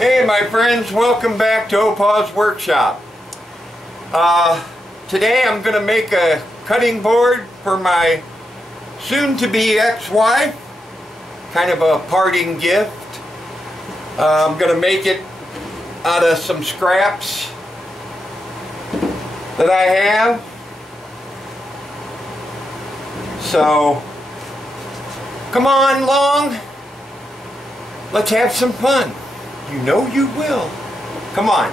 Hey my friends, welcome back to OPA'S workshop. Today I'm going to make a cutting board for my soon-to-be ex-wife. Kind of a parting gift. I'm going to make it out of some scraps that I have. So, come on along. Let's have some fun. You know you will. Come on.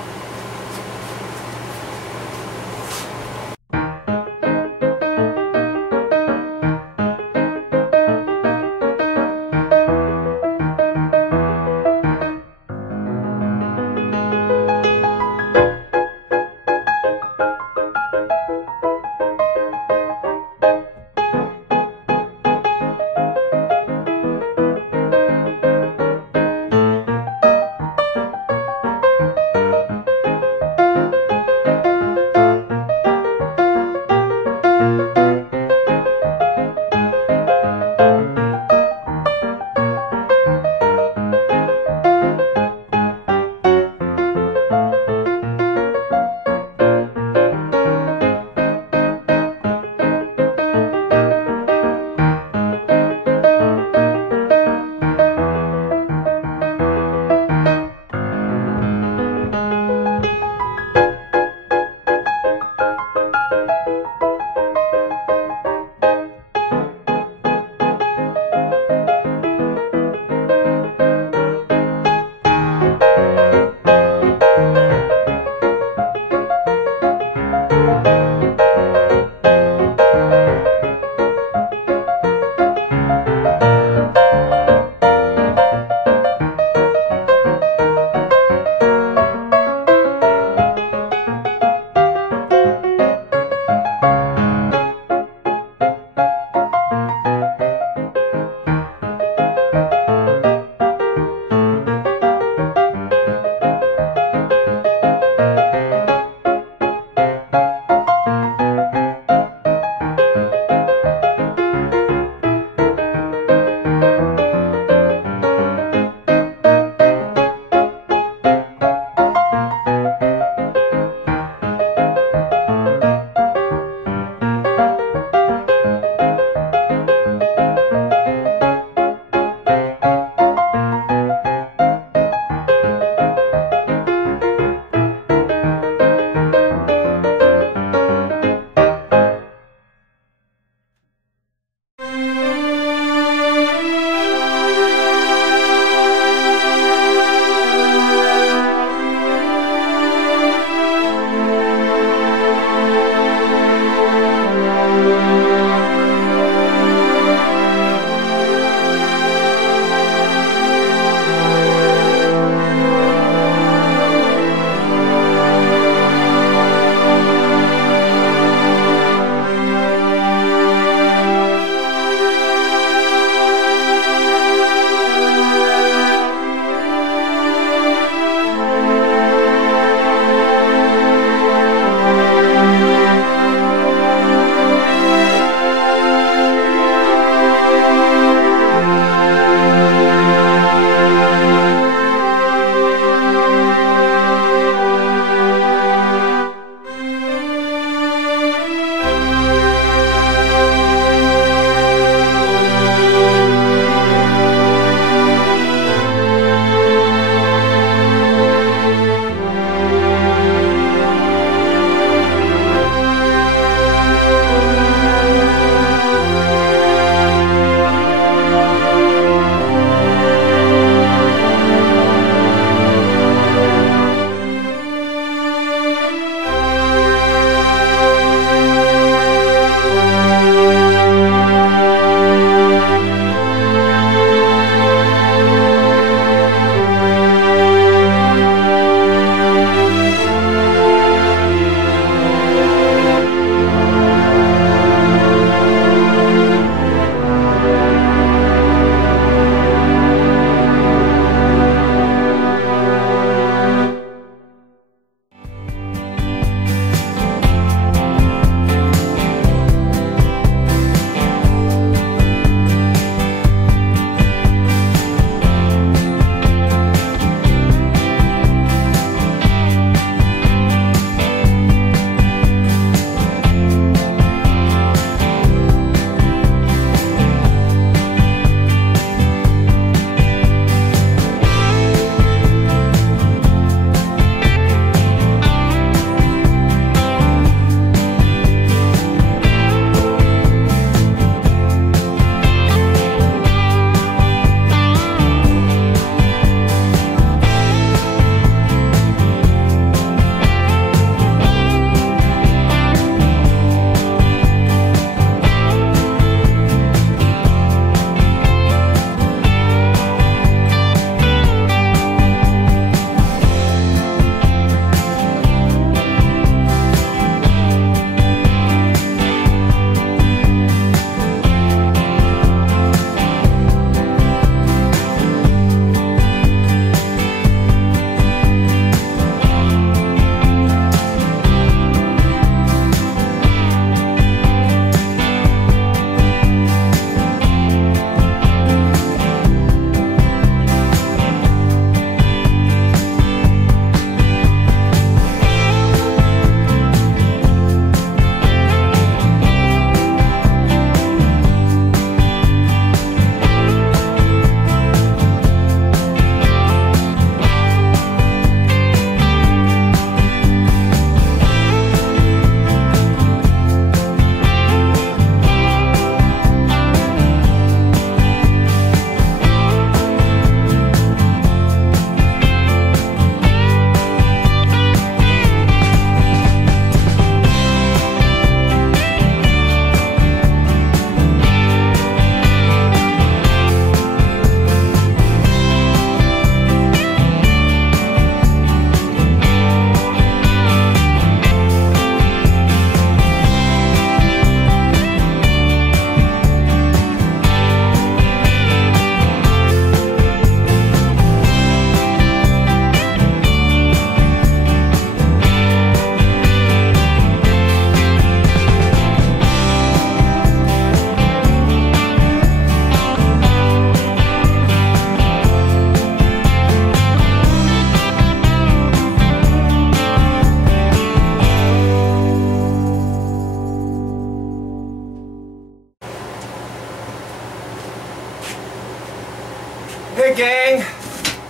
Hey gang,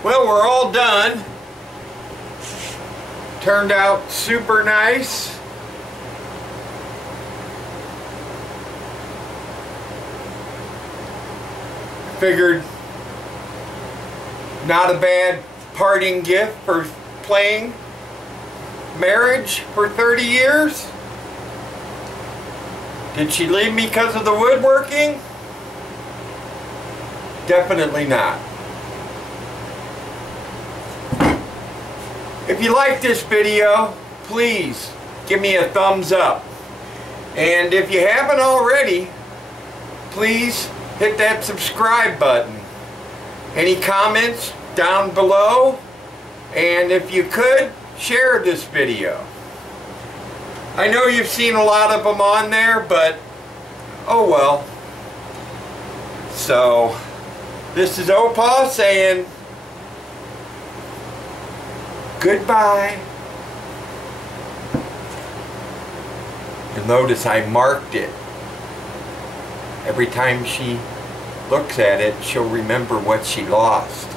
well, we're all done. Turned out super nice. Figured not a bad parting gift for playing marriage for 30 years. Did she leave me because of the woodworking? Definitely not. If you like this video, please give me a thumbs up. And if you haven't already, please hit that subscribe button. Any comments down below? And if you could, share this video. I know you've seen a lot of them on there, but oh well. So, this is OPA saying goodbye. You'll notice I marked it. Every time she looks at it, she'll remember what she lost.